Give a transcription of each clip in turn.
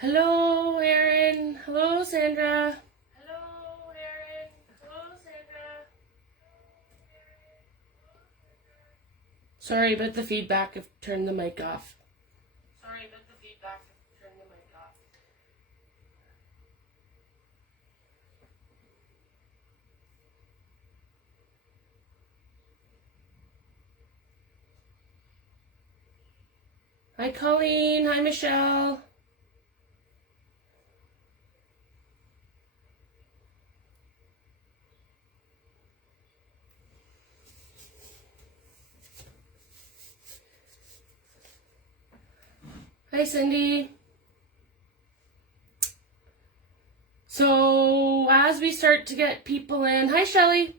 Hello, Erin. Hello, Sandra. Hello, Erin. Hello, Sandra. Sorry about the feedback. I've turned the mic off. Sorry about the feedback. I've turned the mic off. Hi, Colleen. Hi, Michelle. Hi, Cindy. So, as we start to get people in, hi, Shelly.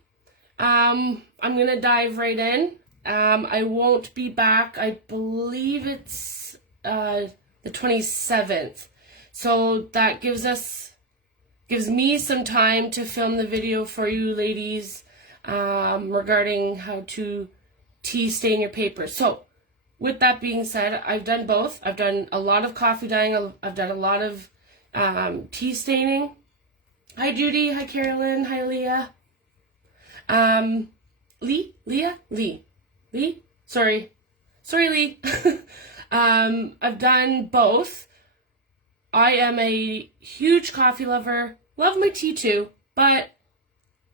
I'm going to dive right in. I won't be back. I believe it's the 27th. So that gives me some time to film the video for you ladies regarding how to tea stain your paper. So with that being said, I've done both. I've done a lot of coffee dyeing. I've done a lot of tea staining. Hi, Judy. Hi, Carolyn. Hi, Leah. Lee? Sorry, Lee. I've done both. I am a huge coffee lover. Love my tea too, but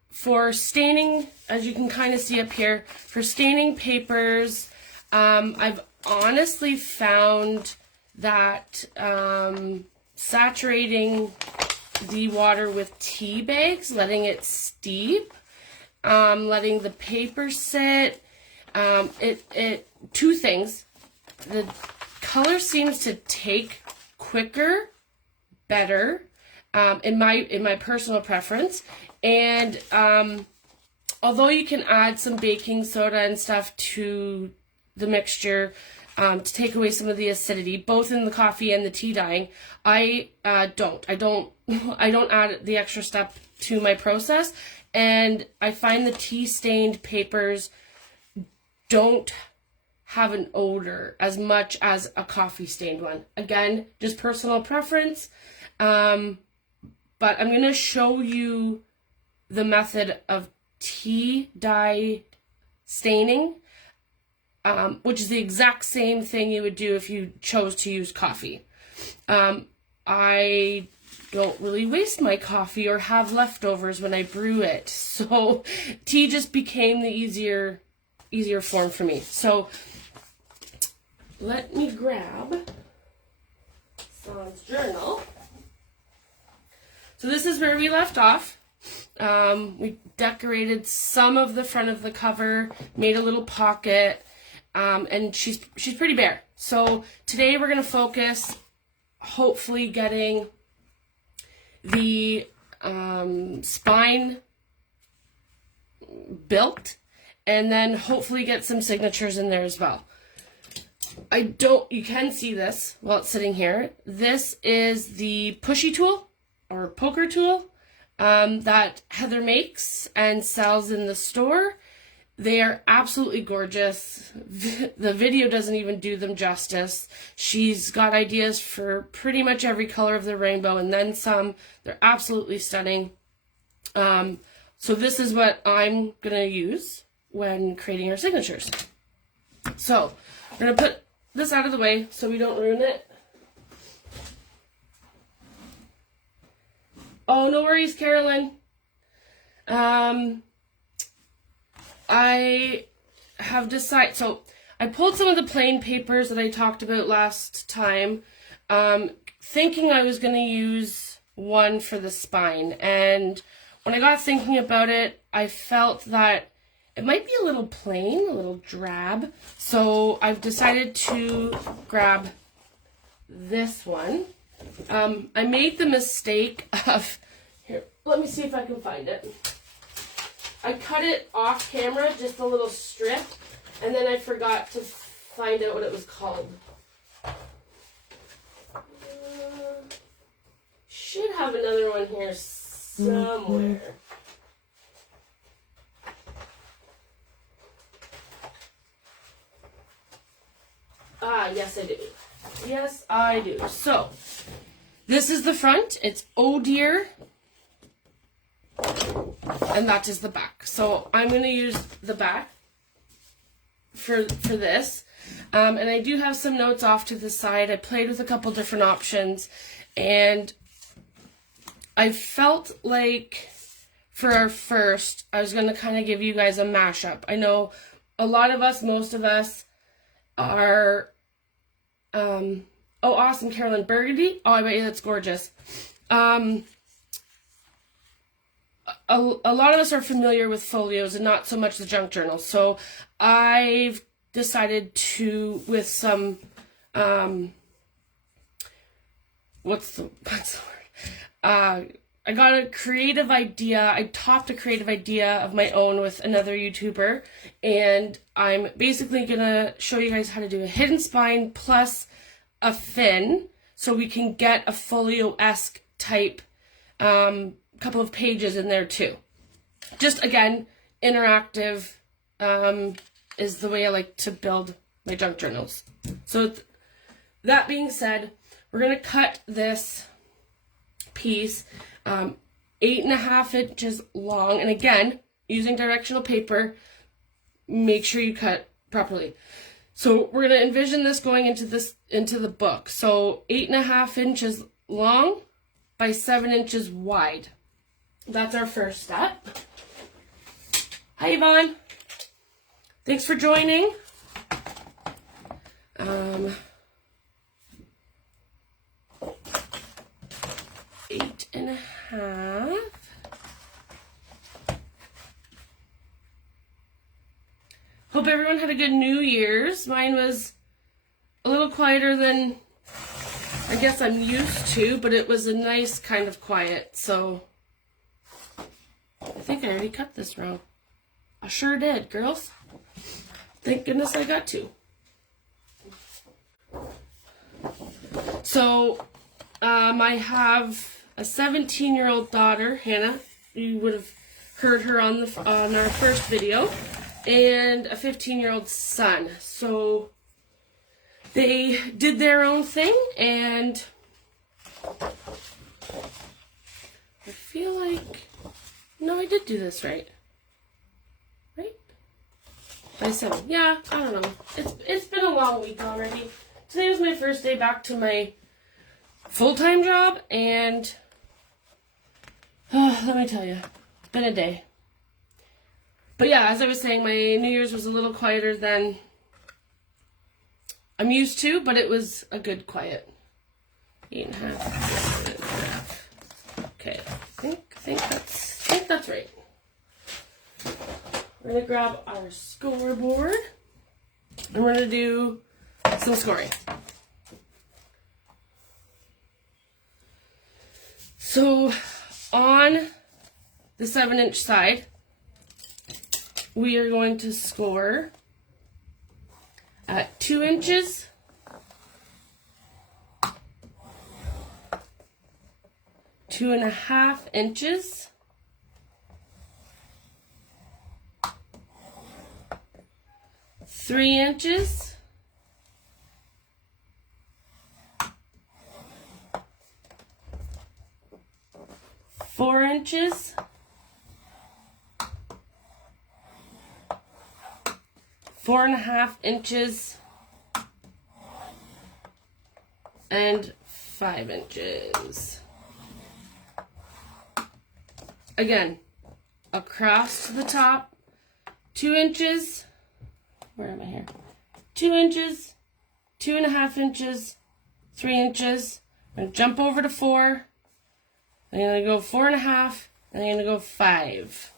for staining, as you can kind of see up here, for staining papers, I've honestly found that saturating the water with tea bags, letting it steep, letting the paper sit, two things. The color seems to take quicker, better, in my personal preference. And although you can add some baking soda and stuff to the mixture to take away some of the acidity, both in the coffee and the tea dyeing, I don't add the extra step to my process. And I find the tea stained papers don't have an odor as much as a coffee stained one. Again, just personal preference. But I'm going to show you the method of tea dye staining, which is the exact same thing you would do if you chose to use coffee. I don't really waste my coffee or have leftovers when I brew it. So tea just became the easier form for me. So let me grab San's journal. So this is where we left off. We decorated some of the front of the cover, made a little pocket, and she's pretty bare. So today we're going to focus, hopefully getting the spine built, and then hopefully get some signatures in there as well. You can see this while it's sitting here. This is the pushy tool or poker tool that Heather makes and sells in the store. They are absolutely gorgeous. The video doesn't even do them justice. She's got ideas for pretty much every color of the rainbow and then some. They're absolutely stunning. So this is what I'm going to use when creating our signatures. So we're going to put this out of the way so we don't ruin it. Oh, no worries, Carolyn. I have decided, so I pulled some of the plain papers that I talked about last time, thinking I was going to use one for the spine. And when I got thinking about it, I felt that it might be a little plain, a little drab. So I've decided to grab this one. I made the mistake of, here, let me see if I can find it. I cut it off camera, just a little strip, and then I forgot to find out what it was called. Should have another one here somewhere. Ah, yes I do. Yes, I do. So, This is the front. It's Oh Dear. And that is the back. So I'm going to use the back for this. And I do have some notes off to the side. I played with a couple different options. And I felt like for our first, I was going to kind of give you guys a mashup. I know a lot of us, most of us are, oh, awesome, Carolyn, burgundy. Oh, I bet you that's gorgeous. A lot of us are familiar with folios and not so much the junk journal. So I've decided to, with some, what's the word? I got a creative idea. I topped a creative idea of my own with another YouTuber, and I'm basically gonna show you guys how to do a hidden spine plus a fin, so we can get a folio-esque type couple of pages in there too. Just again, interactive is the way I like to build my junk journals. So that being said, we're gonna cut this piece 8.5 inches long, and again, using directional paper, make sure you cut properly. So we're gonna envision this going into the book. So 8.5 inches long by 7 inches wide. That's our first step. Hi Yvonne. Thanks for joining. 8.5. Hope everyone had a good New Year's. Mine was a little quieter than I guess I'm used to, but it was a nice kind of quiet. So I think I already cut this wrong. I sure did, girls. Thank goodness I got to. So I have a 17-year-old daughter, Hannah. You would have heard her on our first video, and a 15-year-old son. So they did their own thing, and I feel like, no, I did do this right. Right? By 7. Yeah, I don't know. It's been a long week already. Today was my first day back to my full-time job, and let me tell you, it's been a day. But yeah, as I was saying, my New Year's was a little quieter than I'm used to, but it was a good quiet. 8.5, 7.5. Okay, I think that's right. We're gonna grab our scoreboard, and we're gonna do some scoring. So on the 7-inch side, we are going to score at 2 inches, 2.5 inches, 3 inches, 4 inches, 4.5 inches, and 5 inches. Again, across to the top, 2 inches, where am I here? 2 inches, 2.5 inches, 3 inches. I'm going to jump over to 4. I'm going to go 4.5, and I'm going to go 5.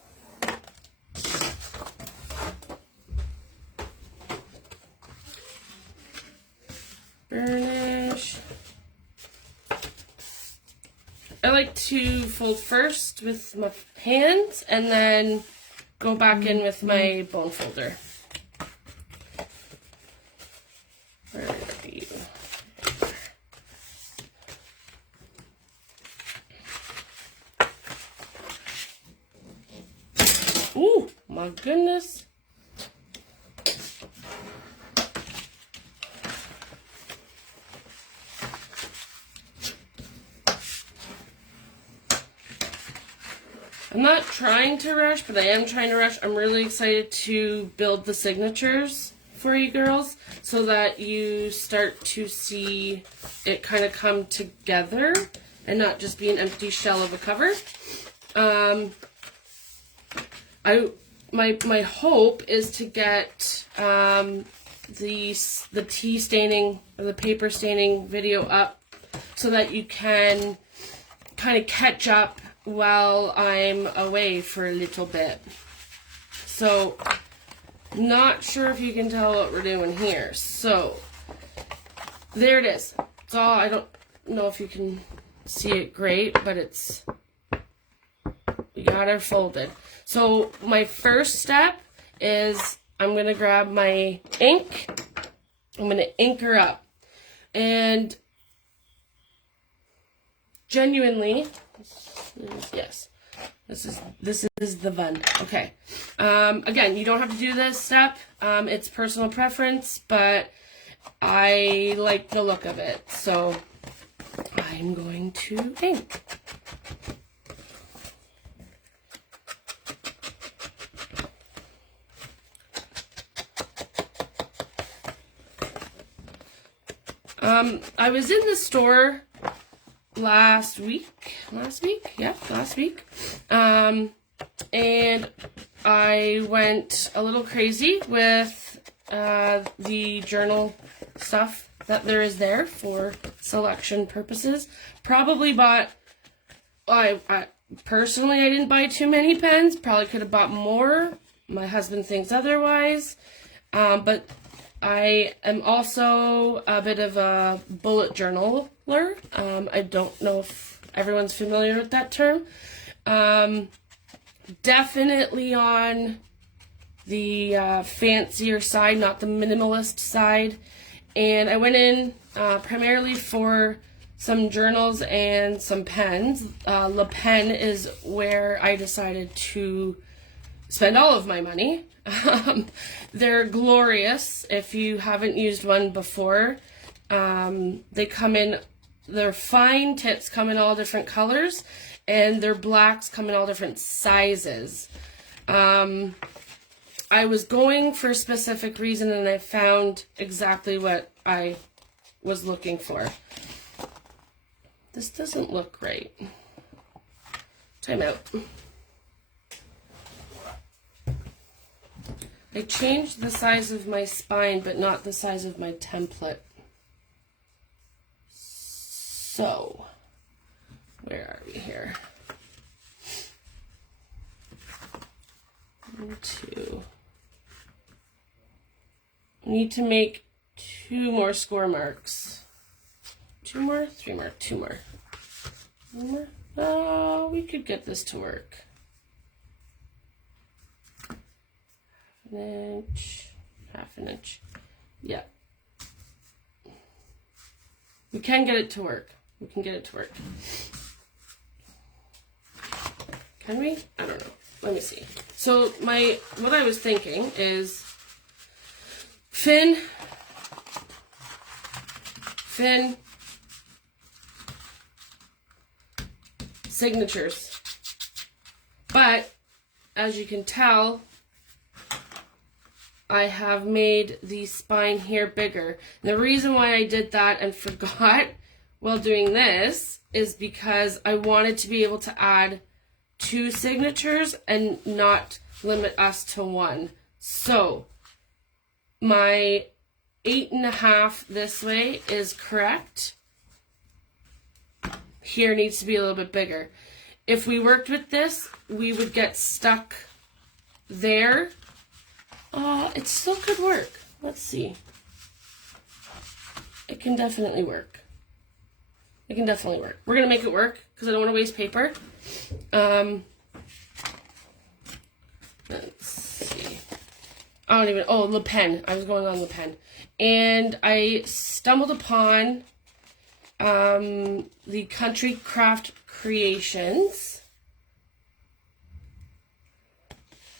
Burnish. I like to fold first with my hands and then go back in with my bone folder. Where are you? Ooh, my goodness. I'm not trying to rush, but I am trying to rush. I'm really excited to build the signatures for you girls so that you start to see it kind of come together and not just be an empty shell of a cover. My hope is to get the tea staining or the paper staining video up so that you can kind of catch up while I'm away for a little bit. So, not sure if you can tell what we're doing here. So, there it is. It's all, I don't know if you can see it great, but it's, we got her folded. So, my first step is I'm going to grab my ink. I'm going to ink her up. And genuinely, yes, this is the one. Okay. Again, you don't have to do this step. It's personal preference, but I like the look of it. So I'm going to ink. I was in the store last week, and I went a little crazy with the journal stuff that there is there for selection purposes. Probably bought, I personally, I didn't buy too many pens, probably could have bought more. My husband thinks otherwise, but I am also a bit of a bullet journaler. I don't know if everyone's familiar with that term. Definitely on the fancier side, not the minimalist side. And I went in primarily for some journals and some pens. Le Pen is where I decided to spend all of my money. They're glorious if you haven't used one before. They come in, their fine tips come in all different colors, and their blacks come in all different sizes. I was going for a specific reason, and I found exactly what I was looking for. This doesn't look right. Time out. I changed the size of my spine, but not the size of my template. So, where are we here? 1, 2. I need to make 2 more score marks. 2 more? 3 more? 2 more. 1 more? Oh, we could get this to work. An inch, half an inch. Yeah. We can get it to work. We can get it to work. Can we? I don't know. Let me see. So what I was thinking is fin, signatures. But as you can tell, I have made the spine here bigger. And the reason why I did that and forgot while doing this is because I wanted to be able to add 2 signatures and not limit us to 1. So my 8.5 this way is correct. Here needs to be a little bit bigger. If we worked with this, we would get stuck there. It still could work. Let's see. It can definitely work. It can definitely work. We're going to make it work because I don't want to waste paper. Let's see. Le Pen. I was going on Le Pen. And I stumbled upon the Country Craft Creations.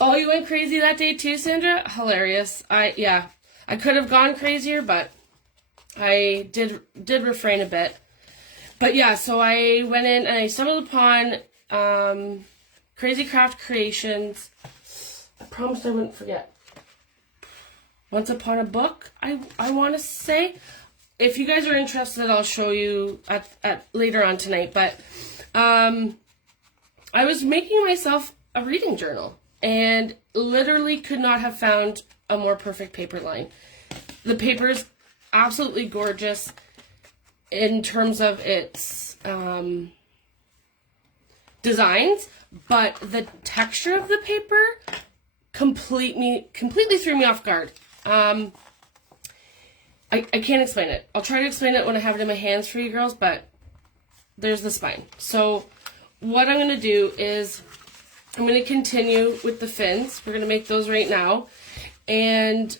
Oh, you went crazy that day too, Sandra? Hilarious. I could have gone crazier, but I did refrain a bit. But yeah, so I went in and I stumbled upon Crazy Craft Creations. I promised I wouldn't forget. Once Upon a Book, I want to say. If you guys are interested, I'll show you at later on tonight. But I was making myself a reading journal and literally could not have found a more perfect paper line. The paper is absolutely gorgeous in terms of its designs, but the texture of the paper completely threw me off guard. I can't explain it. I'll try to explain it when I have it in my hands for you girls, but there's the spine. So what I'm going to do is I'm going to continue with the fins. We're going to make those right now. And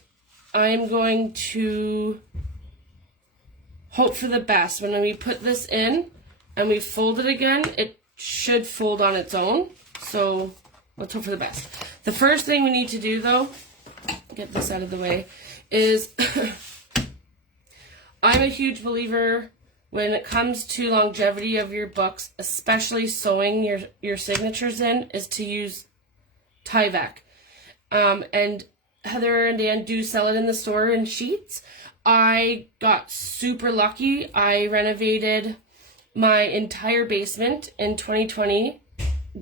I'm going to hope for the best. When we put this in and we fold it again, it should fold on its own. So let's hope for the best. The first thing we need to do, though, get this out of the way, is I'm a huge believer when it comes to longevity of your books, especially sewing your signatures in, is to use Tyvek. And Heather and Dan do sell it in the store in sheets. I got super lucky. I renovated my entire basement in 2020,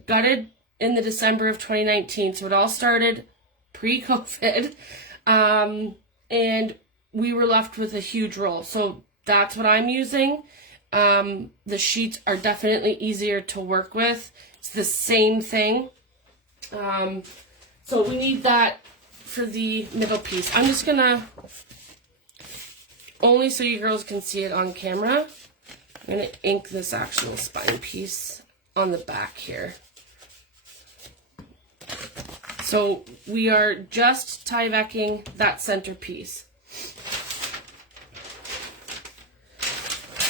gutted in the December of 2019. So it all started pre-COVID. And we were left with a huge roll. So that's what I'm using. The sheets are definitely easier to work with. It's the same thing. So we need that for the middle piece. I'm just gonna, only so you girls can see it on camera, I'm gonna ink this actual spine piece on the back here. So we are just Tyvecking that center piece.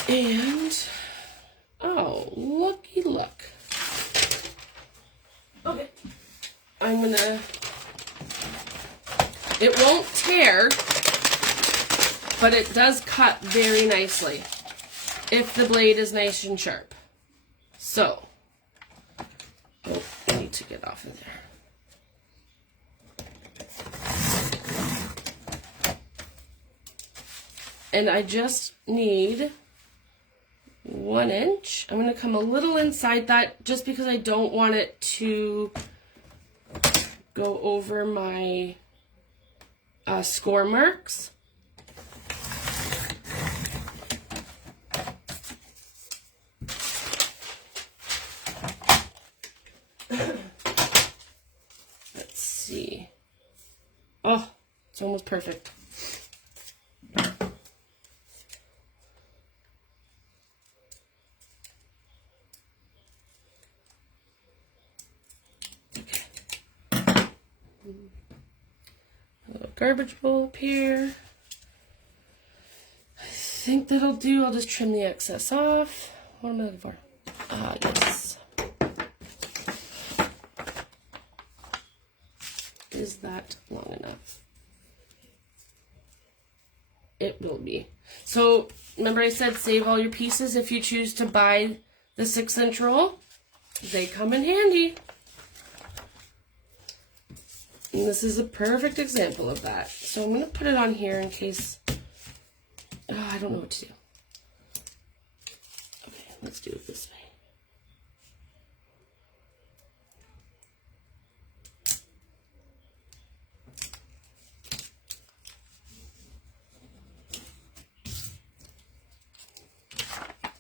And, oh, looky look. Okay. I'm gonna, it won't tear, but it does cut very nicely if the blade is nice and sharp. So, oh, I need to get off of there. And I just need 1 inch. I'm going to come a little inside that just because I don't want it to go over my score marks. Let's see. Oh, it's almost perfect. Garbage bowl up here. I think that'll do. I'll just trim the excess off. What am I looking for? Yes. Is that long enough? It will be. So remember I said save all your pieces if you choose to buy the 6-inch roll. They come in handy. And this is a perfect example of that. So I'm going to put it on here in case, I don't know what to do. Okay, let's do it this way.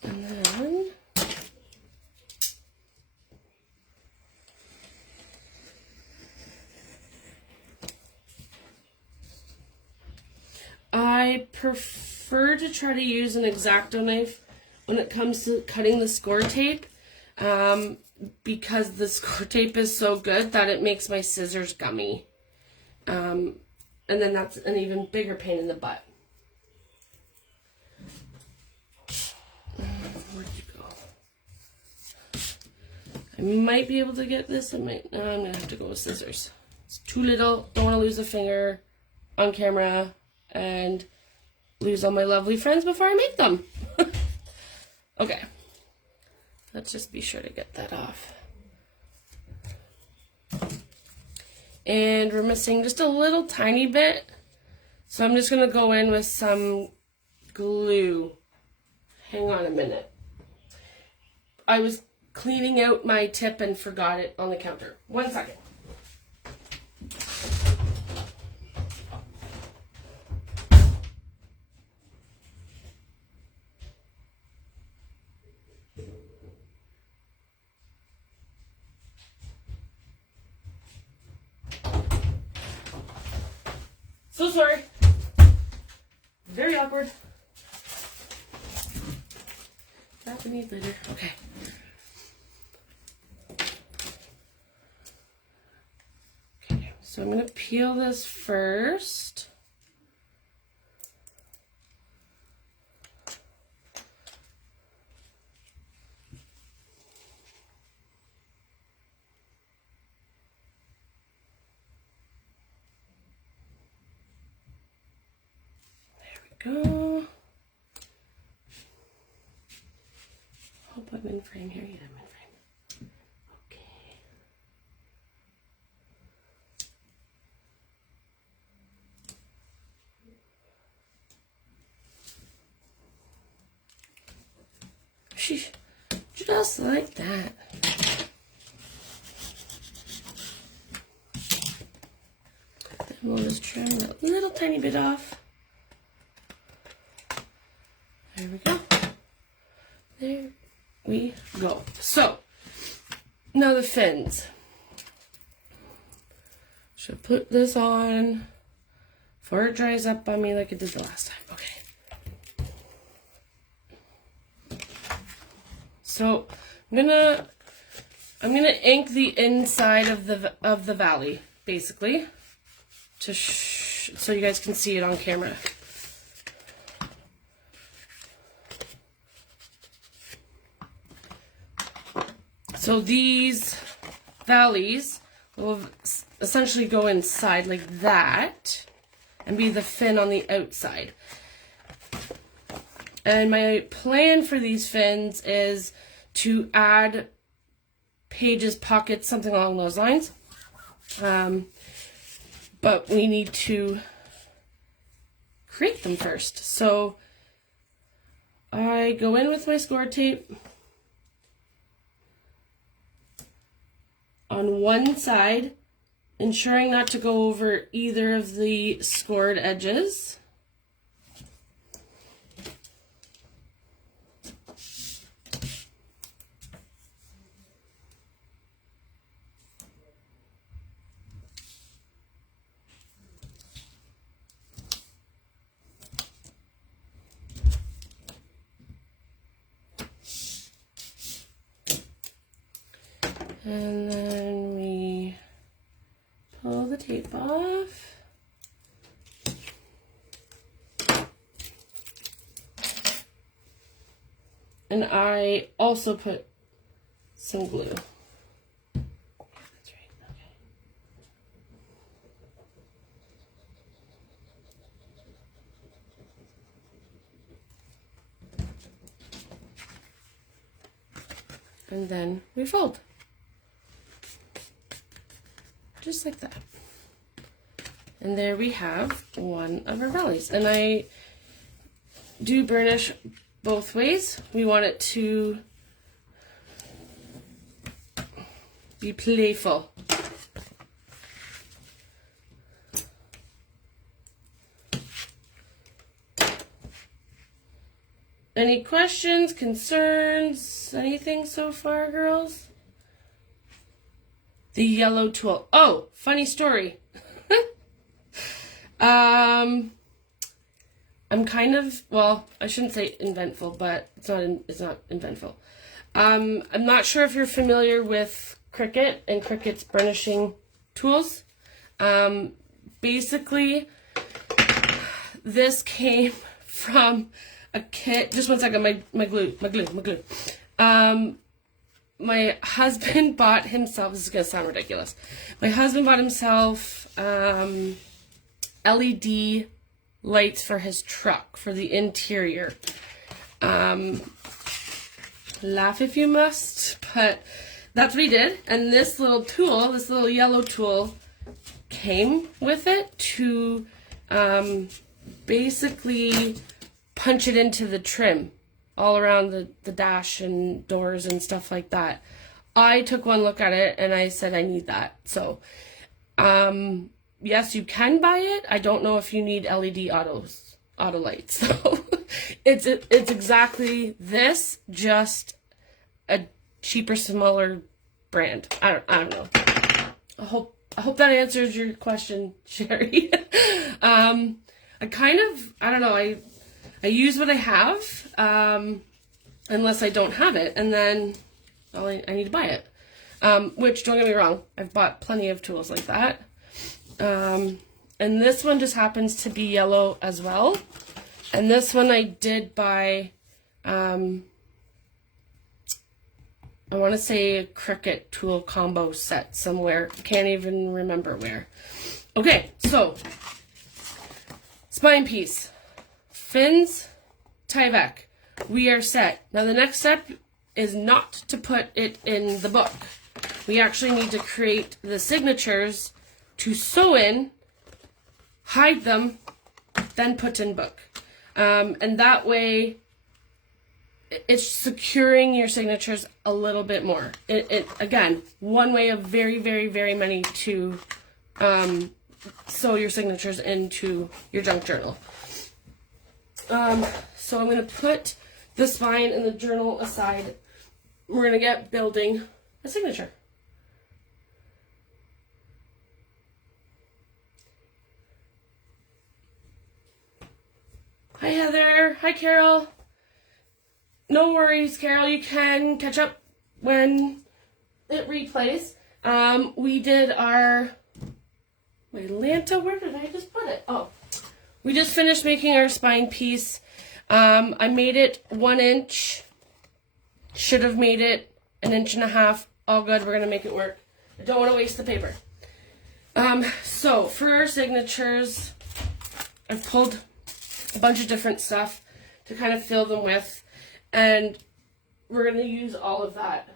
And then I prefer to try to use an X-Acto knife when it comes to cutting the score tape because the score tape is so good that it makes my scissors gummy. And then that's an even bigger pain in the butt. Where'd you go? I might be able to get this. I might. No, I'm going to have to go with scissors. It's too little. Don't want to lose a finger on camera and lose all my lovely friends before I make them. Okay. Let's just be sure to get that off. and we're missing just a little tiny bit. So I'm just going to go in with some glue. Hang on a minute. I was cleaning out my tip and forgot it on the counter. 1 second. So sorry. Very awkward. That we need later. Okay. Okay, so I'm going to peel this first. Go. Hope I'm in frame here. Yeah, I'm in frame. Okay. Sheesh. Just like that. Then we'll just trim a little tiny bit off. There we go. There we go. So, now the fins. Should put this on before it dries up on me like it did the last time. Okay. So, I'm gonna ink the inside of the valley, basically, to so you guys can see it on camera. So these valleys will essentially go inside like that and be the fin on the outside. And my plan for these fins is to add pages, pockets, something along those lines. But we need to create them first. So I go in with my score tape on one side, ensuring not to go over either of the scored edges. And then we pull the tape off. And I also put some glue. That's right, okay. And then we fold. Just like that. And there we have one of our valleys. And I do burnish both ways. We want it to be playful. Any questions, concerns, anything so far, girls? The yellow tool. Oh, funny story. I'm kind of, well, I shouldn't say inventful, but it's not inventful. I'm not sure if you're familiar with Cricut and Cricut's burnishing tools. Basically, this came from a kit. Just 1 second, my glue. My husband bought himself, this is going to sound ridiculous. My husband bought himself LED lights for his truck, for the interior. Laugh if you must, but that's what he did. And this little tool, this little yellow tool, came with it to basically punch it into the trim all around the dash and doors and stuff like that. I took one look at it and I said I need that. So yes, you can buy it. I don't know if you need LED auto lights. So it's exactly this, just a cheaper, smaller brand. I don't know. I hope that answers your question, Sherry. I don't know. I use what I have, unless I don't have it, and then I need to buy it. Which, don't get me wrong, I've bought plenty of tools like that. And this one just happens to be yellow as well. And this one I did buy, I want to say a Cricut tool combo set somewhere. Can't even remember where. Okay, so spine piece, fins, Tyvek. We are set. Now the next step is not to put it in the book. We actually need to create the signatures to sew in, hide them, then put in book. And that way it's securing your signatures a little bit more. It again, one way of very, very, very many to sew your signatures into your junk journal. So I'm going to put the spine and the journal aside. We're going to get building a signature. Hi Heather. Hi Carol. No worries, Carol. You can catch up when it replays. We did our... Wait, Lanta, where did I just put it? Oh, we just finished making our spine piece. I made it 1 inch. Should have made it 1.5 inches. All good. We're going to make it work. I don't want to waste the paper. So for our signatures, I've pulled a bunch of different stuff to kind of fill them with. And we're going to use all of that.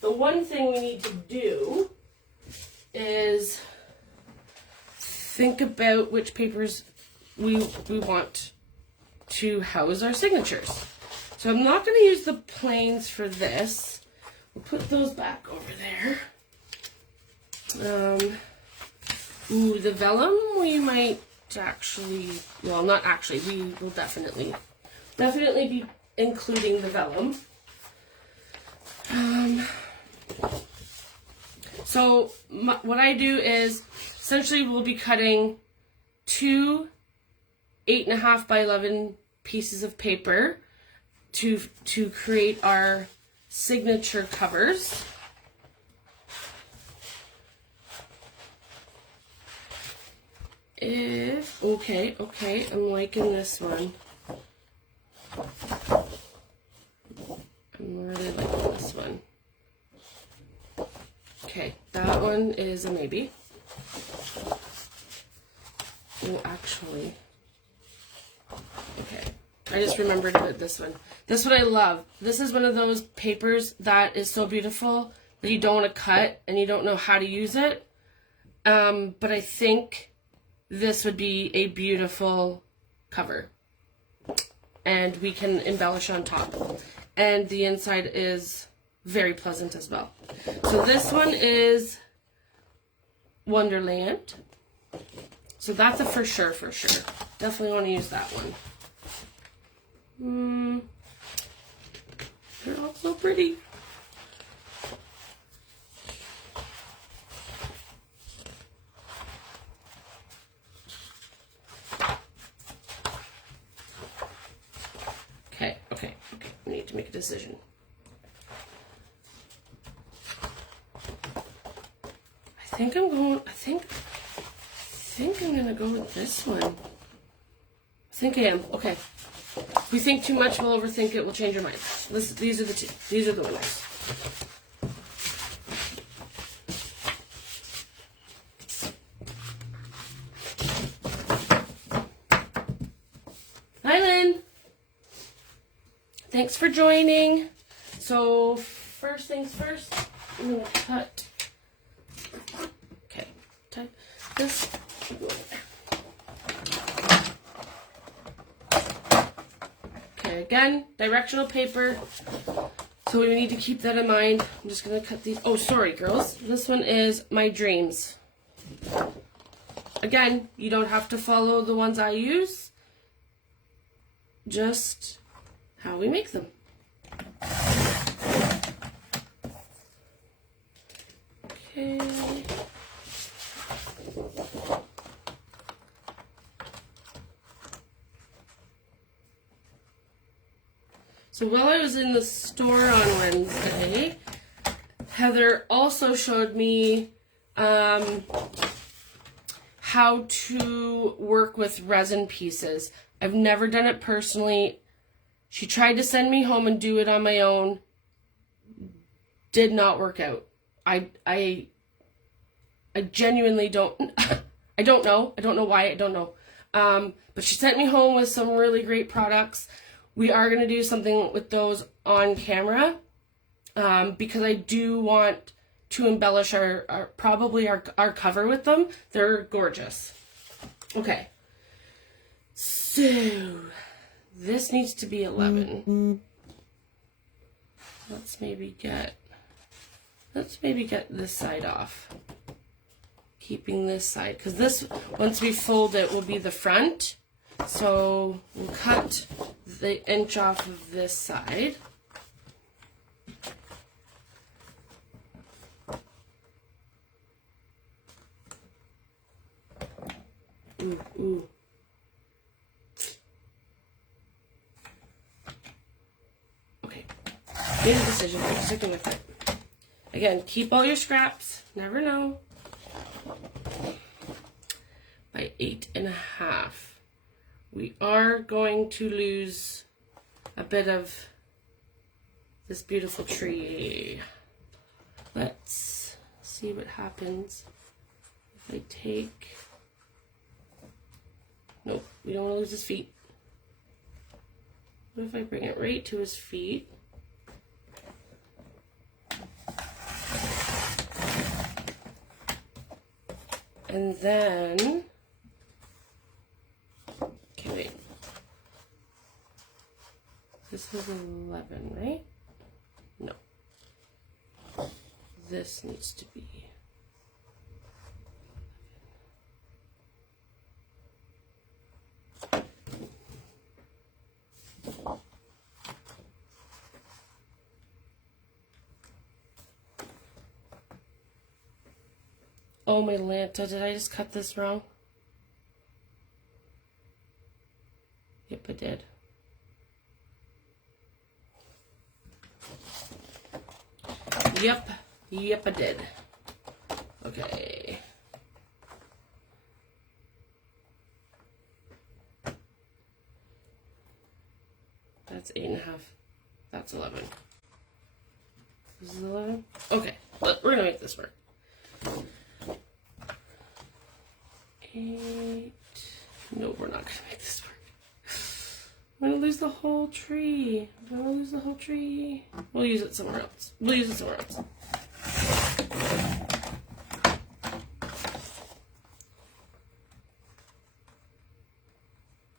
The one thing we need to do is think about which papers we want to house our signatures. So I'm not going to use the planes for this. We'll put those back over there. Ooh, the vellum we might actually, well, not actually, we will definitely be including the vellum. So what I do is essentially we'll be cutting 2 8.5 by 11 pieces of paper to create our signature covers. Okay, I'm liking this one. I'm really liking this one. Okay, that one is a maybe. Oh, actually, okay, I just remembered about this one. This one I love. This is one of those papers that is so beautiful that you don't want to cut and you don't know how to use it. But I think this would be a beautiful cover. And we can embellish on top. And the inside is very pleasant as well. So this one is Wonderland. So that's a for sure. Definitely want to use that one. They're all so pretty. Okay. I need to make a decision. I think I'm gonna go with this one. I think I am. Okay. If we think too much, we'll overthink it. We'll change our minds. These are the two. These are the winners. Hi, Lynn. Thanks for joining. So first things first, I'm gonna cut. Okay, this. Okay, again, directional paper. So we need to keep that in mind. I'm just going to cut these. Oh, sorry, girls. This one is my dreams. Again, you don't have to follow the ones I use. Just how we make them. Okay. So while I was in the store on Wednesday, Heather also showed me how to work with resin pieces. I've never done it personally. She tried to send me home and do it on my own. Did not work out. I genuinely don't, I don't know. I don't know why, I don't know. But she sent me home with some really great products. We are going to do something with those on camera, because I do want to embellish our cover with them. They're gorgeous. Okay. So, this needs to be 11. Let's maybe get this side off. Keeping this side, because this, once we fold it, will be the front. So we'll cut the inch off of this side. Ooh, ooh. Okay, made a decision. I'm sticking with it. Again, keep all your scraps. Never know. By 8.5. We are going to lose a bit of this beautiful tree. Let's see what happens if I take... Nope, we don't want to lose his feet. What if I bring it right to his feet? And then... Wait. This is 11, right? No. This needs to be... Oh, my Lanta, did I just cut this wrong? Yep, I did. Yep, I did. Okay. That's 8.5. That's 11. This is 11? Okay, we're gonna make this work. 8. No, we're not gonna make this work. I'm gonna lose the whole tree. I'm gonna lose the whole tree. We'll use it somewhere else.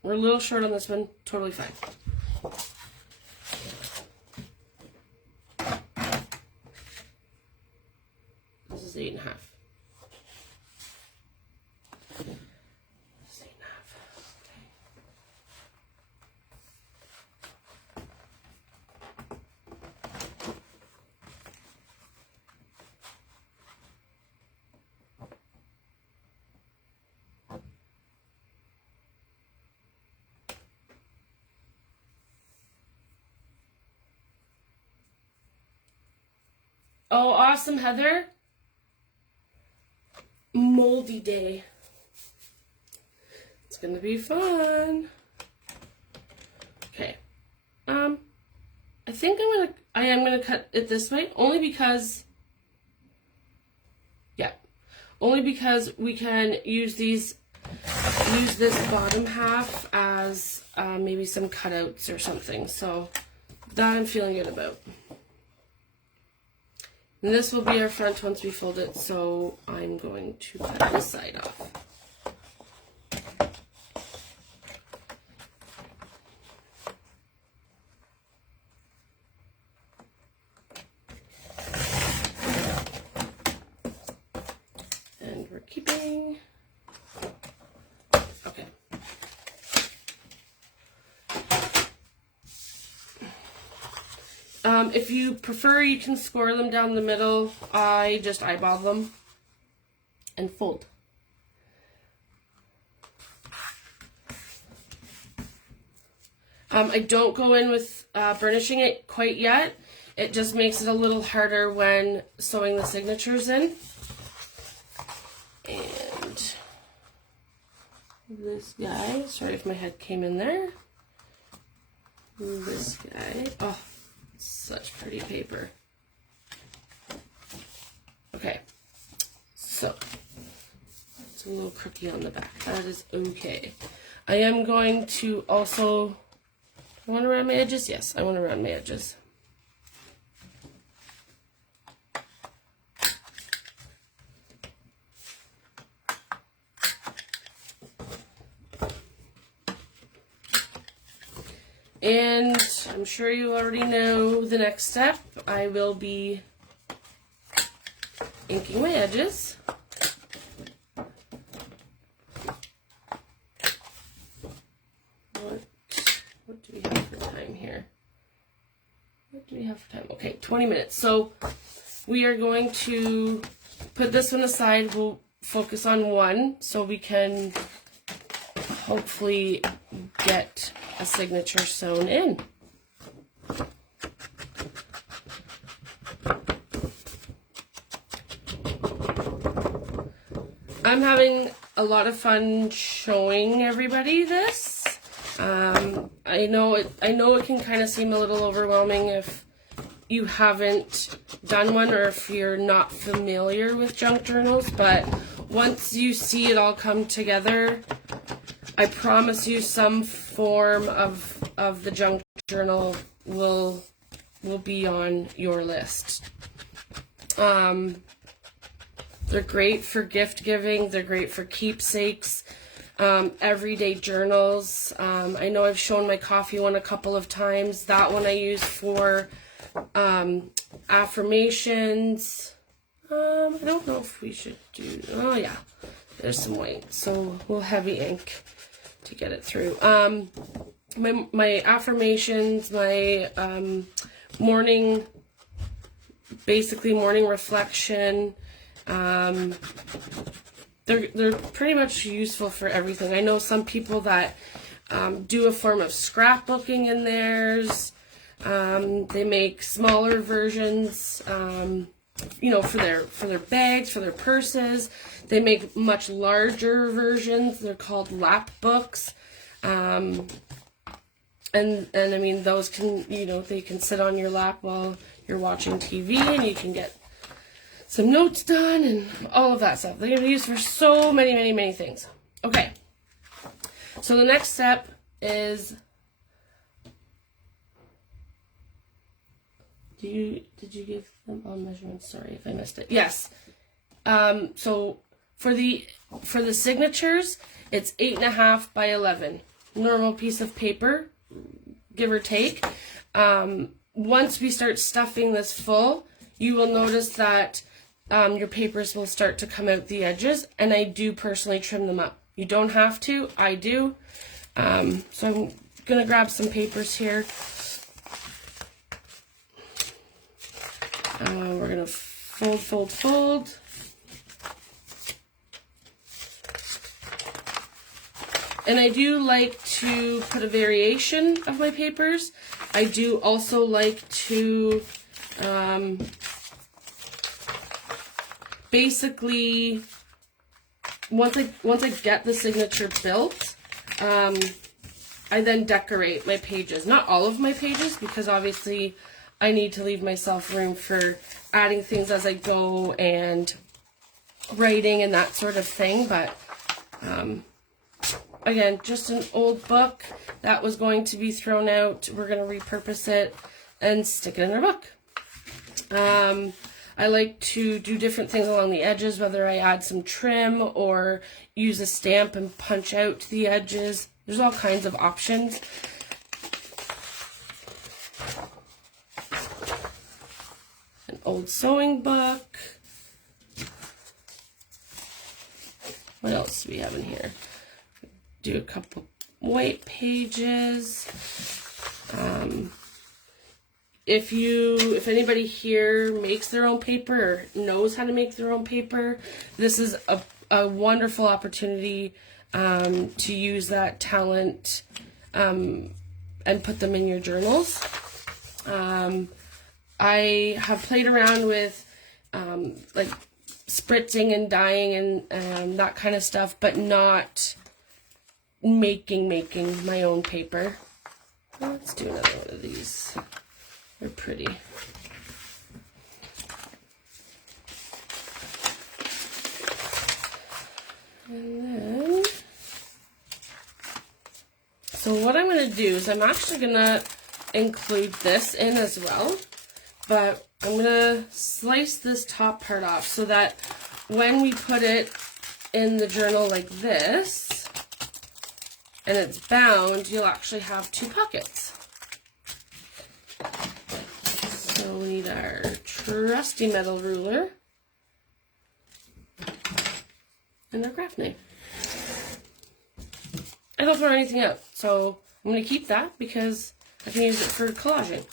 We're a little short on this one. Totally fine. This is 8.5. Oh, awesome, Heather. Moldy day. It's gonna be fun. Okay. I think I am gonna cut it this way, only because we can use this bottom half as maybe some cutouts or something. So that I'm feeling good about. And this will be our front once we fold it, so I'm going to cut this side off. And we're keeping, okay. If you prefer, you can score them down the middle. I just eyeball them and fold. I don't go in with burnishing it quite yet. It just makes it a little harder when sewing the signatures in. And this guy, sorry if my head came in there. This guy, oh, such pretty paper. Okay, so it's a little crooky on the back. That is okay. I am going to also, I want to round my edges? Yes, I want to round my edges. And I'm sure you already know the next step. I will be inking my edges. What do we have for time here? What do we have for time? Okay, 20 minutes. So we are going to put this one aside. We'll focus on one so we can hopefully get a signature sewn in. I'm having a lot of fun showing everybody this. I know it can kind of seem a little overwhelming if you haven't done one or if you're not familiar with junk journals, but once you see it all come together, I promise you some form of the junk journal will be on your list. They're great for gift giving. They're great for keepsakes, everyday journals. I know I've shown my coffee one a couple of times. That one I use for affirmations. I don't know if we should do, oh yeah, there's some white. So we'll heavy ink to get it through. My affirmations, my morning reflection, they're pretty much useful for everything. I know some people that do a form of scrapbooking in theirs. They make smaller versions, you know, for their bags, for their purses. They make much larger versions. They're called lap books. And I mean, those can, you know, they can sit on your lap while you're watching TV and you can get some notes done and all of that stuff. They can be used for so many things. Okay. So the next step is, did you give them all measurements? Sorry if I missed it. Yes. So for the signatures, it's 8.5 by 11. Normal piece of paper, give or take. Once we start stuffing this full, you will notice that your papers will start to come out the edges, and I do personally trim them up. You don't have to, I do. So I'm gonna grab some papers here. We're gonna fold. And I do like to put a variation of my papers. I do also like to basically, once I get the signature built, I then decorate my pages. Not all of my pages, because obviously I need to leave myself room for adding things as I go and writing and that sort of thing. But again, just an old book that was going to be thrown out. We're going to repurpose it and stick it in our book. I like to do different things along the edges, whether I add some trim or use a stamp and punch out the edges. There's all kinds of options. An old sewing book. What else do we have in here? Do a couple white pages. If anybody here makes their own paper or knows how to make their own paper, this is a wonderful opportunity to use that talent and put them in your journals. I have played around with like spritzing and dyeing and that kind of stuff, but not making my own paper. Let's do another one of these. They're pretty. And then, so what I'm going to do is I'm actually going to include this in as well, but I'm going to slice this top part off so that when we put it in the journal like this, and it's bound, you'll actually have two pockets. So we need our trusty metal ruler and our craft knife. I don't throw anything out, so I'm going to keep that because I can use it for collaging.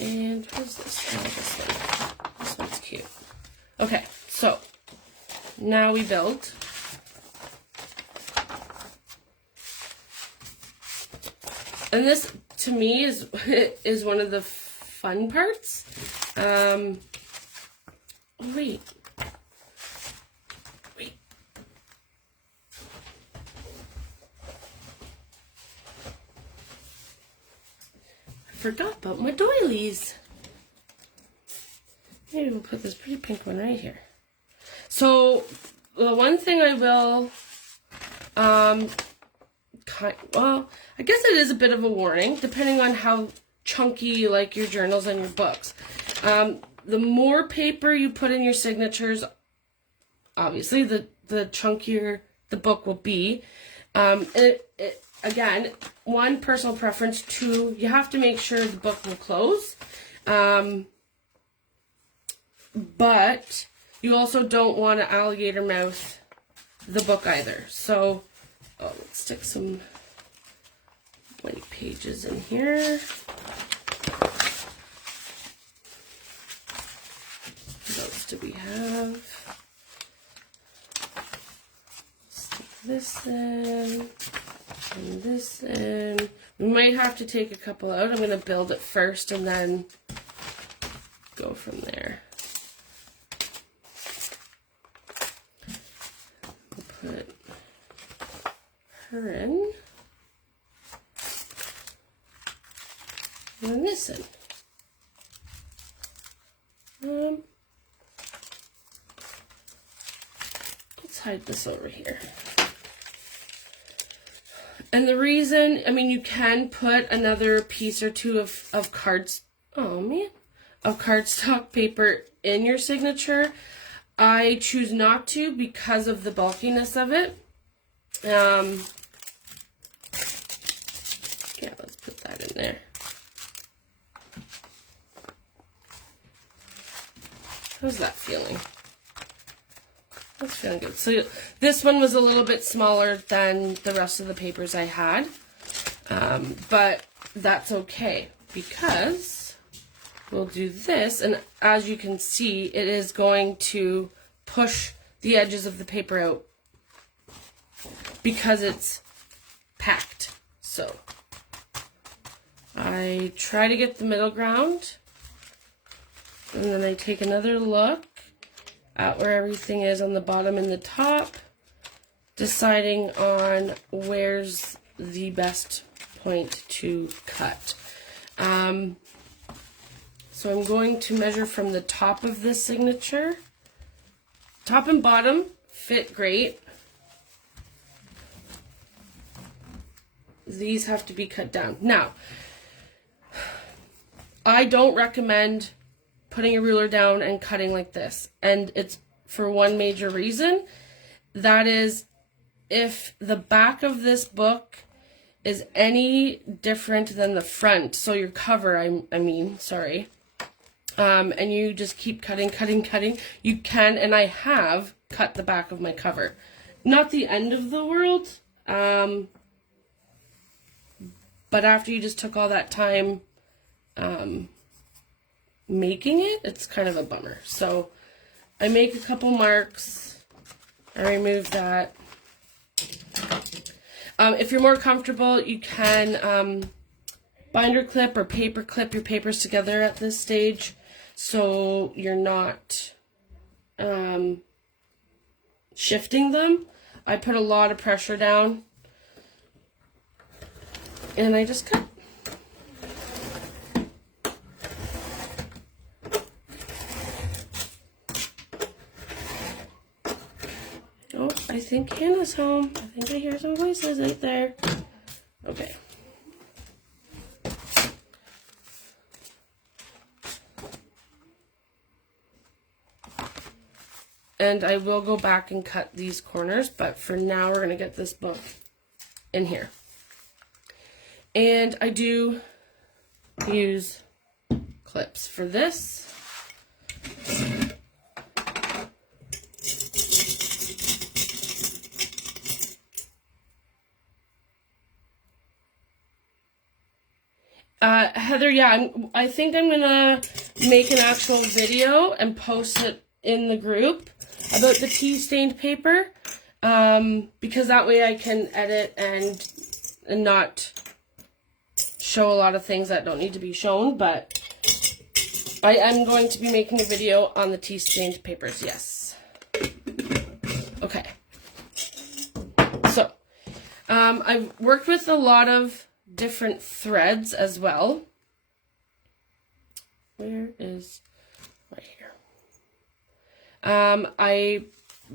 And what's this? Oh, this one. This one's cute. Okay, so now we build. And this, to me, is one of the fun parts. Wait. I forgot about my doilies. Maybe we'll put this pretty pink one right here. So, the one thing I will, well, I guess it is a bit of a warning, depending on how chunky you like your journals and your books. The more paper you put in your signatures, obviously, the chunkier the book will be. Again, one, personal preference. Two, you have to make sure the book will close. But you also don't want to alligator mouth the book either. So, let's stick some white pages in here. What else do we have? Stick this in and this in. We might have to take a couple out. I'm going to build it first and then go from there. We'll put her in. And this in. Let's hide this over here. And the reason, I mean, you can put another piece or two of cardstock paper in your signature. I choose not to because of the bulkiness of it. Yeah, let's put that in there. How's that feeling? That's feeling good. So this one was a little bit smaller than the rest of the papers I had, but that's okay because we'll do this, and as you can see, it is going to push the edges of the paper out because it's packed. So I try to get the middle ground, and then I take another look at where everything is on the bottom and the top, deciding on where's the best point to cut. So I'm going to measure from the top of this signature. Top and bottom fit great. These have to be cut down. Now, I don't recommend putting a ruler down and cutting like this. And it's for one major reason. That is, if the back of this book is any different than the front, so your cover, I mean, sorry, and you just keep cutting, you can, and I have cut the back of my cover. Not the end of the world, but after you just took all that time making it, it's kind of a bummer. So I make a couple marks, I remove that. If you're more comfortable, you can binder clip or paper clip your papers together at this stage, so you're not shifting them. I put a lot of pressure down, and I just cut. Oh, I think Hannah's home. I think I hear some voices out there. Okay. And I will go back and cut these corners, but for now we're going to get this book in here. And I do use clips for this. Heather, yeah, I think I'm gonna make an actual video and post it in the group about the tea stained paper, because that way I can edit and not show a lot of things that don't need to be shown. But I am going to be making a video on the tea stained papers, yes. Okay, so I've worked with a lot of different threads as well. Where is, right here.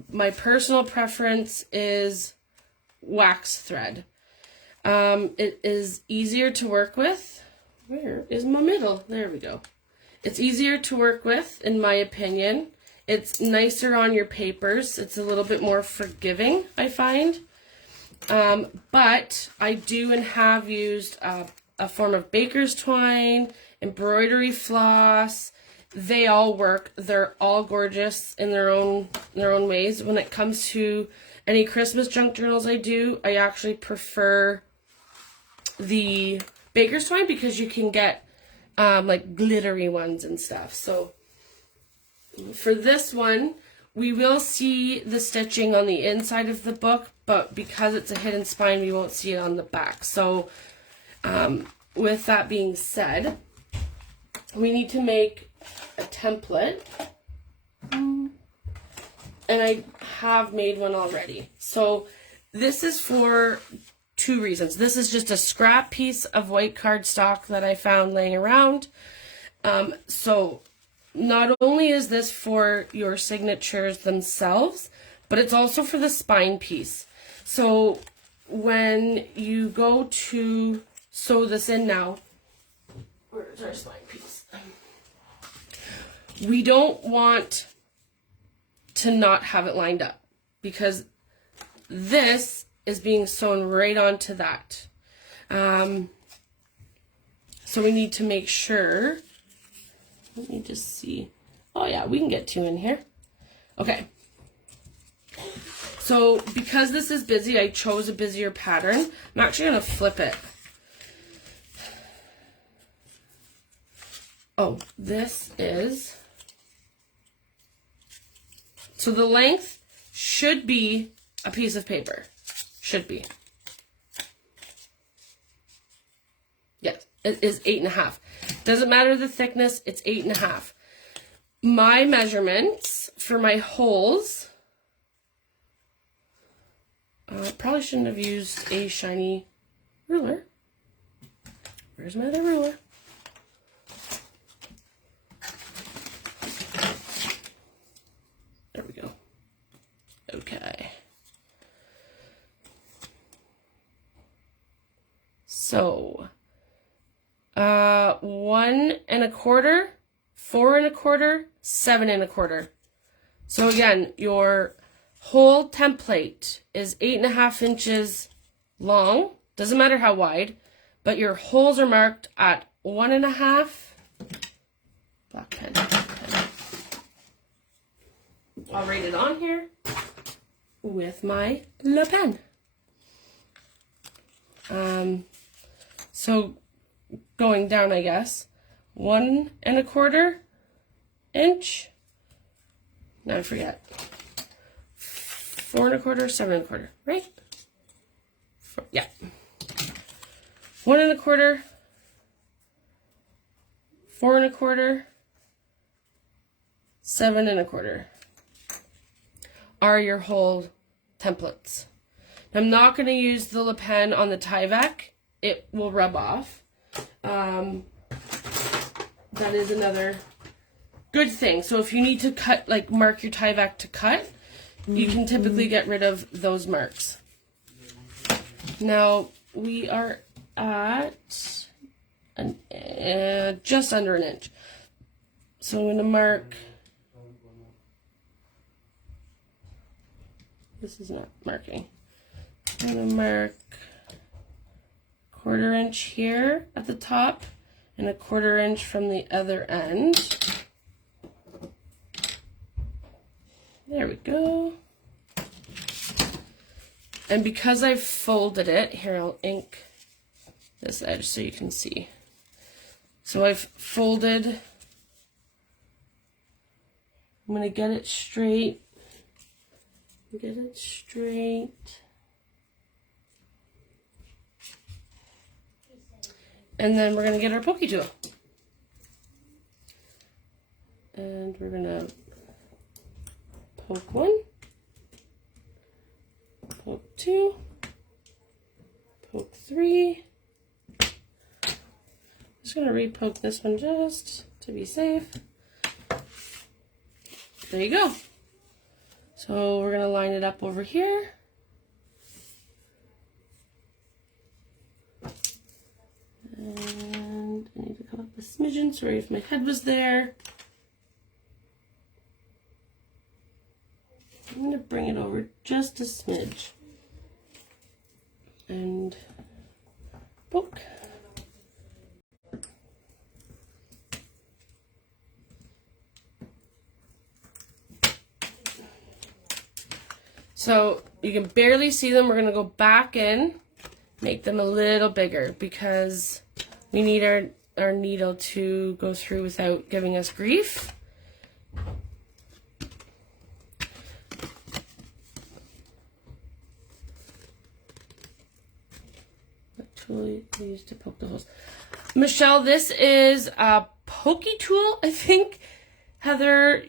My personal preference is wax thread. It is easier to work with. Where is my middle? There we go. It's easier to work with, in my opinion. It's nicer on your papers. It's a little bit more forgiving, I find. But I do and have used a form of baker's twine, embroidery floss. They all work. They're all gorgeous in their own ways. When it comes to any Christmas junk journals I actually prefer the baker's twine because you can get like glittery ones and stuff. So for this one, we will see the stitching on the inside of the book, but because it's a hidden spine, we won't see it on the back. So with that being said, we need to make a template. And I have made one already. So this is for two reasons. This is just a scrap piece of white cardstock that I found laying around. So not only is this for your signatures themselves, but it's also for the spine piece. So when you go to sew this in now, where's our spine piece? We don't want to not have it lined up because this is being sewn right onto that. So we need to make sure. Let me just see. Oh yeah, we can get two in here. Okay. So because this is busy, I chose a busier pattern. I'm actually going to flip it. Oh, this is... So the length should be a piece of paper. Should be. Yes, it is 8.5. Doesn't matter the thickness, it's 8.5. My measurements for my holes, probably shouldn't have used a shiny ruler. Where's my other ruler? There we go. Okay. So, 1 1/4, 4 1/4, 7 1/4. So again, your whole template is 8.5 inches long. Doesn't matter how wide, but your holes are marked at 1.5. Black pen. I'll write it on here with my Le Pen. So going down, I guess, 1 1/4 inch. Now I forget. 4 1/4, 7 1/4, right? Yeah. 1 1/4, 4 1/4, 7 1/4 are your whole templates. I'm not going to use the Le Pen on the Tyvek. It will rub off. That is another good thing. So if you need to cut, like mark your Tyvek to cut, you can typically get rid of those marks. Now we are at just under an inch. So I'm going to mark, this is not marking. I'm going to mark 1/4 inch here at the top and 1/4 inch from the other end. There we go. And because I've folded it, here I'll ink this edge so you can see. So I've folded, I'm going to get it straight. Get it straight. And then we're going to get our pokey tool. And we're going to poke 1, poke 2, poke 3. Just going to re-poke this one just to be safe. There you go. So we're going to line it up over here. And I need to come up a smidgen. Sorry if my head was there. I'm going to bring it over just a smidge. And poke. So you can barely see them. We're going to go back in, make them a little bigger because we need our needle to go through without giving us grief. What tool you use to poke the holes? Michelle, this is a pokey tool, I think. Heather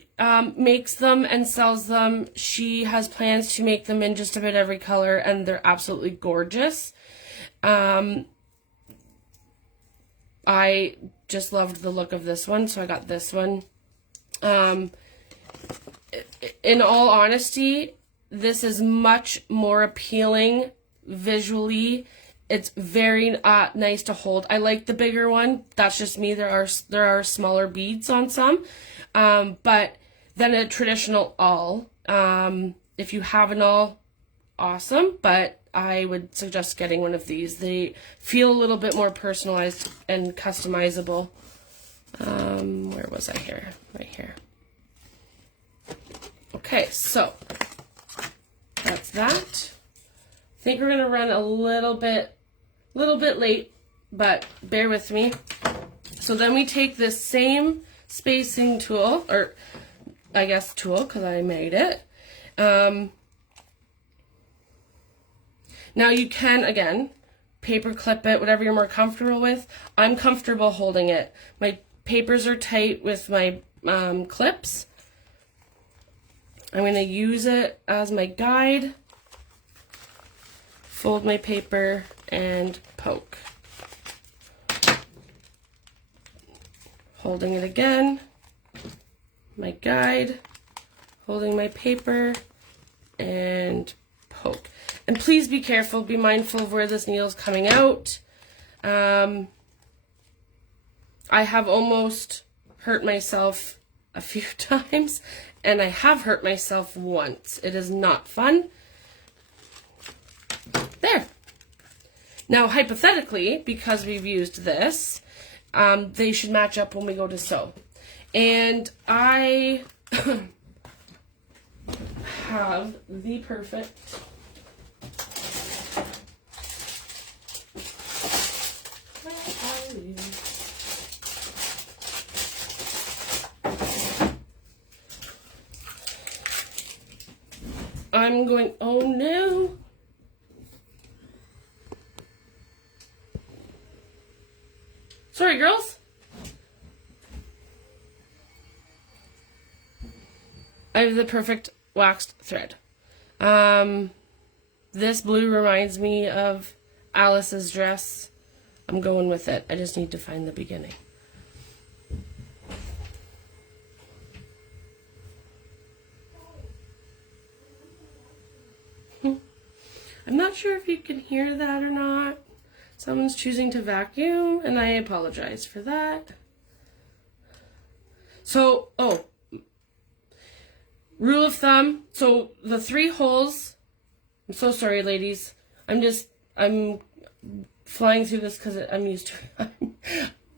makes them and sells them. She has plans to make them in just about every color, and they're absolutely gorgeous. I just loved the look of this one, so I got this one. In all honesty, this is much more appealing visually. It's very nice to hold. I like the bigger one. That's just me. There are smaller beads on some. But then a traditional awl. If you have an awl, awesome. But I would suggest getting one of these. They feel a little bit more personalized and customizable. Where was I here? Right here. Okay, so that's that. I think we're gonna run a little bit late, but bear with me. So then we take this same spacing tool, or I guess tool because I made it. Now you can, again, paper clip it, whatever you're more comfortable with. I'm comfortable holding it. My papers are tight with my clips. I'm going to use it as my guide. Fold my paper and poke. Holding it again, my guide, holding my paper, and poke. And please be careful, be mindful of where this needle's coming out. I have almost hurt myself a few times, and I have hurt myself once. It is not fun. There. Now, hypothetically, because we've used this, they should match up when we go to sew. And I have the perfect I'm going, oh no. Sorry, girls. I have the perfect waxed thread. This blue reminds me of Alice's dress. I'm going with it. I just need to find the beginning. I'm not sure if you can hear that or not. Someone's choosing to vacuum, and I apologize for that. So, rule of thumb. So the 3 holes, I'm so sorry, ladies. I'm flying through this because I'm used to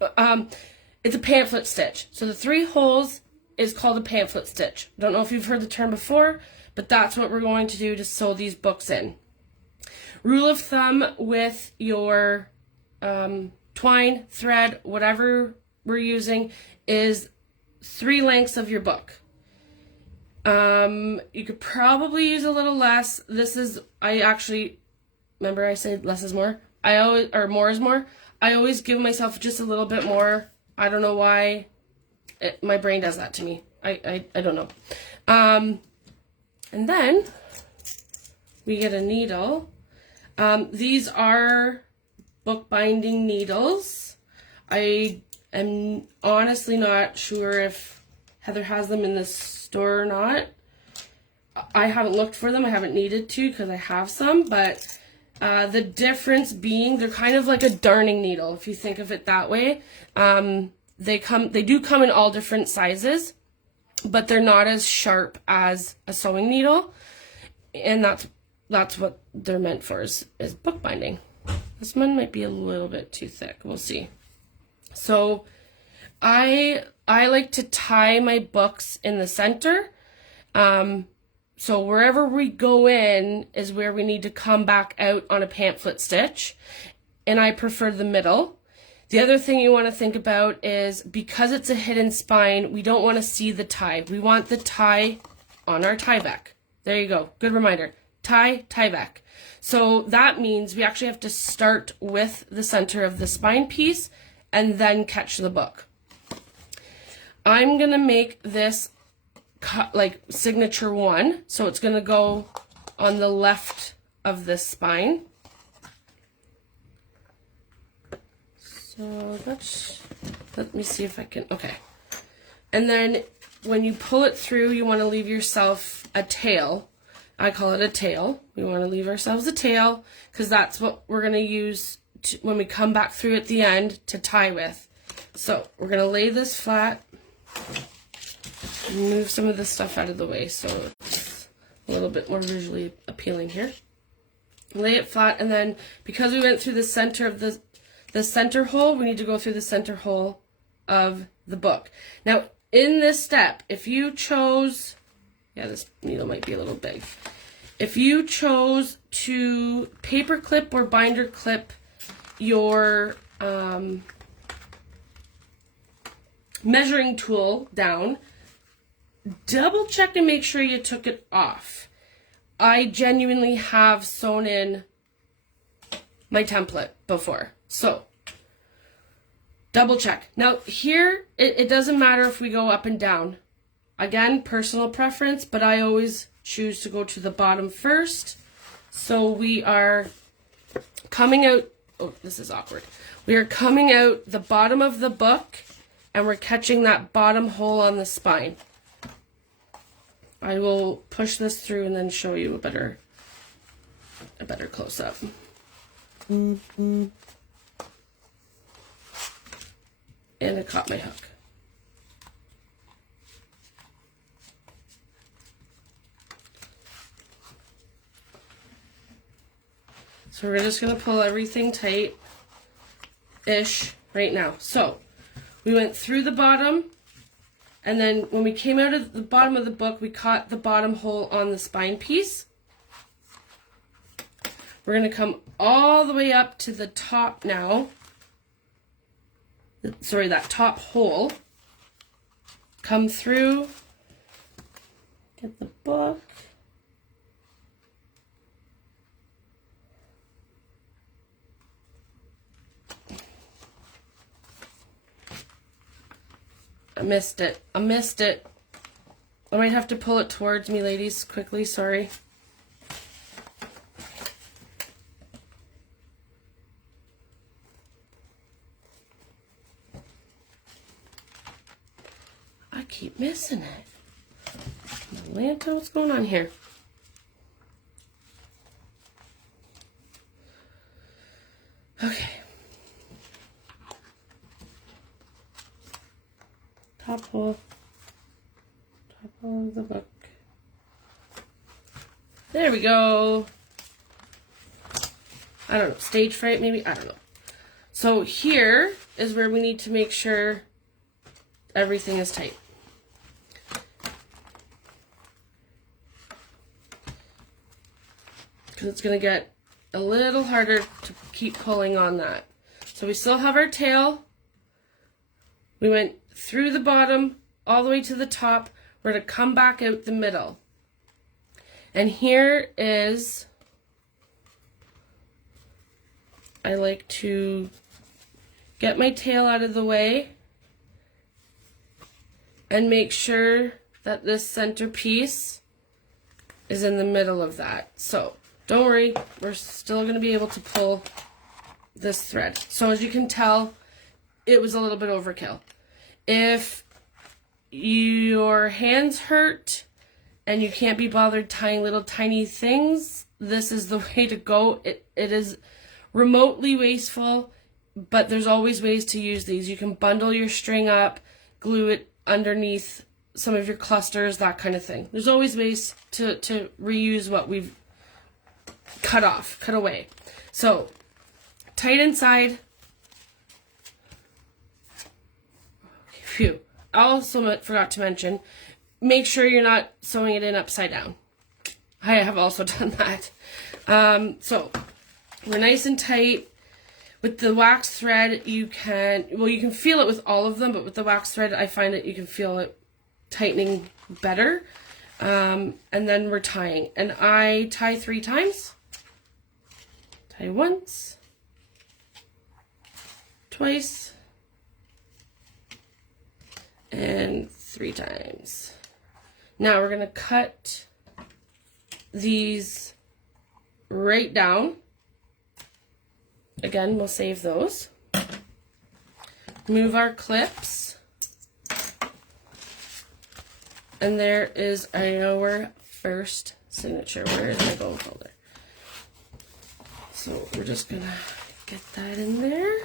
it. It's a pamphlet stitch. So the 3 holes is called a pamphlet stitch. Don't know if you've heard the term before, but that's what we're going to do to sew these books in. Rule of thumb with your twine, thread, whatever we're using, is 3 lengths of your book. You could probably use a little less. I actually, remember I said less is more? Or more is more. I always give myself just a little bit more. I don't know why my brain does that to me. I don't know. And then we get a needle. These are bookbinding needles. I am honestly not sure if Heather has them in the store or not. I haven't looked for them. I haven't needed to because I have some, but the difference being they're kind of like a darning needle, if you think of it that way. They do come in all different sizes, but they're not as sharp as a sewing needle, and that's what they're meant for, is bookbinding. This one might be a little bit too thick. We'll see. So I like to tie my books in the center. So wherever we go in is where we need to come back out on a pamphlet stitch. And I prefer the middle. The other thing you want to think about is, because it's a hidden spine, we don't want to see the tie. We want the tie on our tie back. There you go. Good reminder. Tie back. So that means we actually have to start with the center of the spine piece and then catch the book. I'm going to make this like signature 1. So it's going to go on the left of this spine. So let me see if I can, okay. And then when you pull it through, you want to leave yourself a tail. I call it a tail. We want to leave ourselves a tail because that's what we're going to use when we come back through at the end to tie with. So we're going to lay this flat, move some of this stuff out of the way so it's a little bit more visually appealing here. Lay it flat, and then because we went through the center of the center hole, we need to go through the center hole of the book. Now, in this step, if you chose, yeah, this needle might be a little big. If you chose to paper clip or binder clip your measuring tool down, double check and make sure you took it off. I genuinely have sewn in my template before, so double check. Now here, it doesn't matter if we go up and down. Again, personal preference, but I always choose to go to the bottom first. So we are coming out, oh, this is awkward. We are coming out the bottom of the book, and we're catching that bottom hole on the spine. I will push this through and then show you a better close-up. and I caught my hook. So we're just going to pull everything tight-ish right now. So we went through the bottom, and then when we came out of the bottom of the book, we caught the bottom hole on the spine piece. We're going to come all the way up to the top now. Sorry, that top hole. Come through. Get the book. I missed it. I missed it. I might have to pull it towards me, ladies, quickly. Sorry. I keep missing it. Atlanta, what's going on here? Okay. Top hole of the book. There we go. I don't know, stage fright maybe? I don't know. So here is where we need to make sure everything is tight. Because it's going to get a little harder to keep pulling on that. So we still have our tail. We went through the bottom all the way to the top. We're going to come back out the middle. And here is, I like to get my tail out of the way and make sure that this center piece is in the middle of that. So don't worry, we're still going to be able to pull this thread. So as you can tell, it was a little bit overkill. If your hands hurt and you can't be bothered tying little tiny things, this is the way to go. It is remotely wasteful, but there's always ways to use these. You can bundle your string up, glue it underneath some of your clusters, that kind of thing. There's always ways to reuse what we've cut away. So, tight inside. Phew. I also forgot to mention, make sure you're not sewing it in upside down. I have also done that. So, we're nice and tight. With the wax thread, you can feel it with all of them, but with the wax thread, I find that you can feel it tightening better. And then we're tying. And I tie 3 times. Tie once, twice, and 3 times. Now we're going to cut these right down. Again, we'll save those. Move our clips. And there is our first signature. Where is my bone folder? So we're just going to get that in there.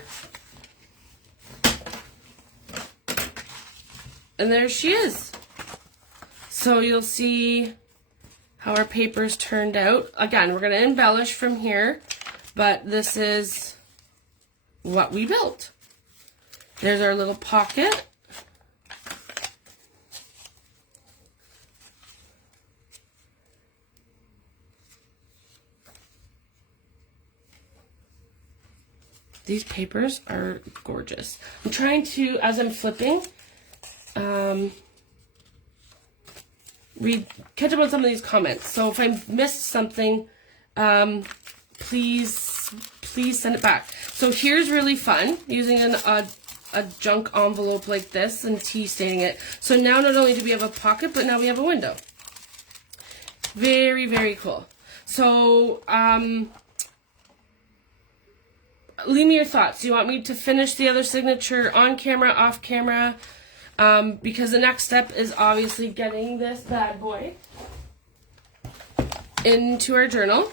And there she is. So you'll see how our papers turned out. Again, we're going to embellish from here, but this is what we built. There's our little pocket. These papers are gorgeous. I'm trying to, as I'm flipping, catch up on some of these comments. So if I missed something, please send it back. So here's really fun, using a junk envelope like this and tea staining it. So now not only do we have a pocket, but now we have a window. Very, very cool. So, leave me your thoughts. Do you want me to finish the other signature on camera, off camera? Because the next step is obviously getting this bad boy into our journal.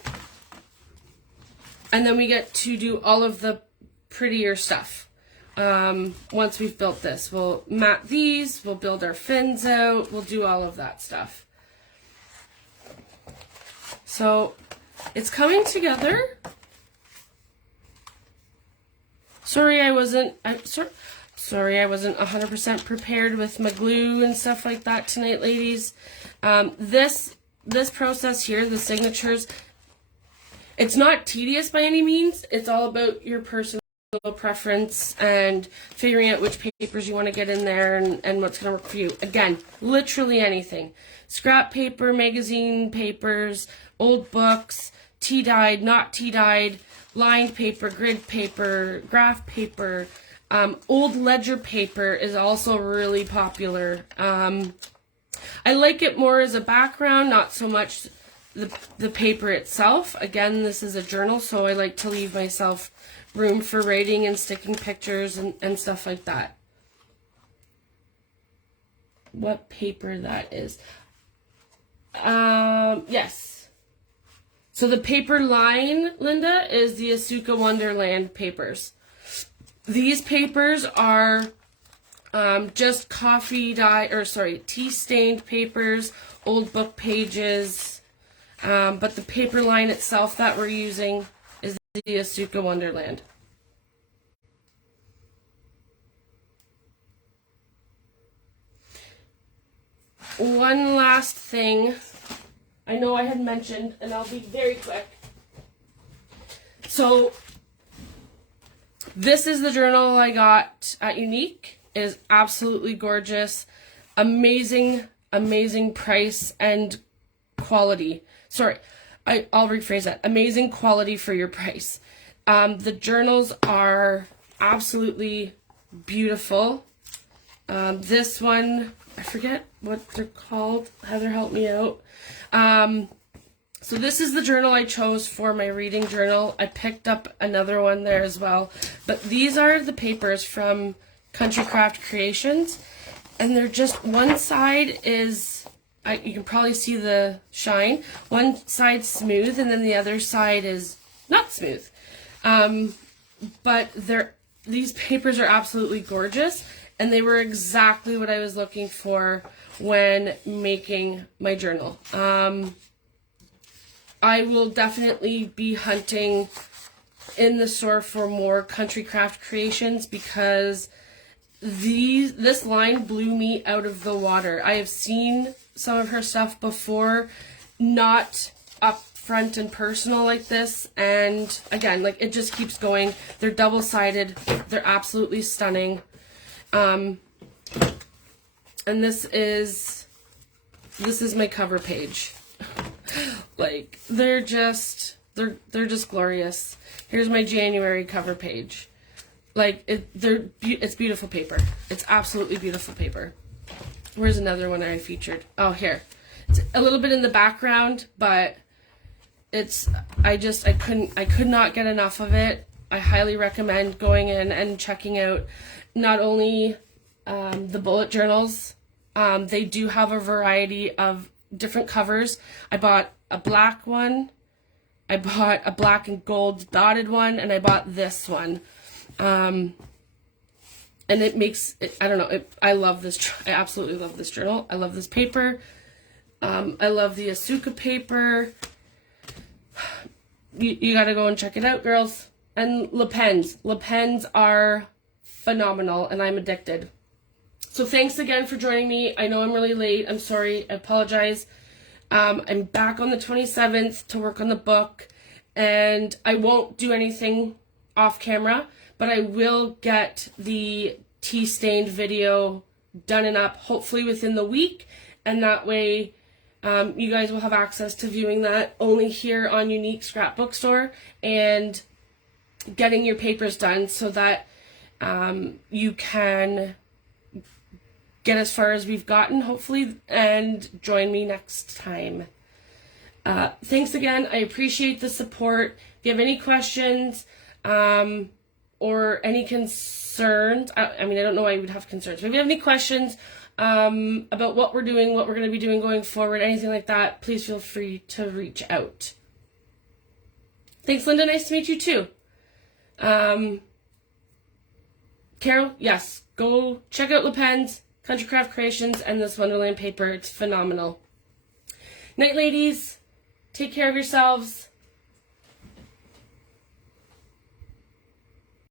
And then we get to do all of the prettier stuff. once we've built this. We'll mat these, we'll build our fins out, we'll do all of that stuff. So it's coming together. Sorry I wasn't 100% prepared with my glue and stuff like that tonight, ladies. This process here, the signatures, it's not tedious by any means. It's all about your personal preference and figuring out which papers you want to get in there and what's going to work for you. Again, literally anything. Scrap paper, magazine papers, old books, tea-dyed, not tea-dyed, lined paper, grid paper, graph paper, old ledger paper is also really popular. I like it more as a background, not so much the paper itself. Again, this is a journal, so I like to leave myself room for writing and sticking pictures and stuff like that. What paper that is. Yes. So the paper line, Linda, is the Asuka Wonderland papers. These papers are just tea-stained papers, old book pages, but the paper line itself that we're using is the Asuka Wonderland. One last thing I know I had mentioned, and I'll be very quick. So this is the journal I got at Unique. It is absolutely gorgeous. Amazing, amazing price and quality. Sorry, I'll rephrase that. Amazing quality for your price. The journals are absolutely beautiful. This one, I forget what they're called. Heather, help me out. So this is the journal I chose for my reading journal. I picked up another one there as well. But these are the papers from Country Craft Creations. And they're just, one side is, you can probably see the shine. One side's smooth and then the other side is not smooth. But these papers are absolutely gorgeous. And they were exactly what I was looking for when making my journal. I will definitely be hunting in the store for more Country Craft Creations because this line blew me out of the water. I have seen some of her stuff before, not up front and personal like this, and again, like, it just keeps going. They're double-sided. They're absolutely stunning. And this is my cover page. Like, they're just glorious. Here's my January cover page. Like, it's beautiful paper. It's absolutely beautiful paper. Where's another one I featured? Oh, here. It's a little bit in the background, but I could not get enough of it. I highly recommend going in and checking out not only the bullet journals. They do have a variety of different covers. I bought a black one, I bought a black and gold dotted one, and I bought this one. And it makes it, I don't know, I love this. I absolutely love this journal. I love this paper. I love the Asuka paper. You gotta go and check it out, girls. And Le Pens. Le Pens are phenomenal, and I'm addicted. So thanks again for joining me. I know I'm really late. I'm sorry. I apologize. I'm back on the 27th to work on the book, and I won't do anything off camera, but I will get the tea-stained video done and up, hopefully within the week, and that way you guys will have access to viewing that only here on Unique Scrapbook Store and getting your papers done so that you can get as far as we've gotten, hopefully, and join me next time. Thanks again. I appreciate the support. If you have any questions or any concerns, I mean, I don't know why you would have concerns, but if you have any questions about what we're doing, what we're going to be doing going forward, anything like that, please feel free to reach out. Thanks, Linda. Nice to meet you, too. Carol, yes, go check out Le Pen's Country Craft Creations and this Wonderland paper. It's phenomenal. Night, ladies. Take care of yourselves.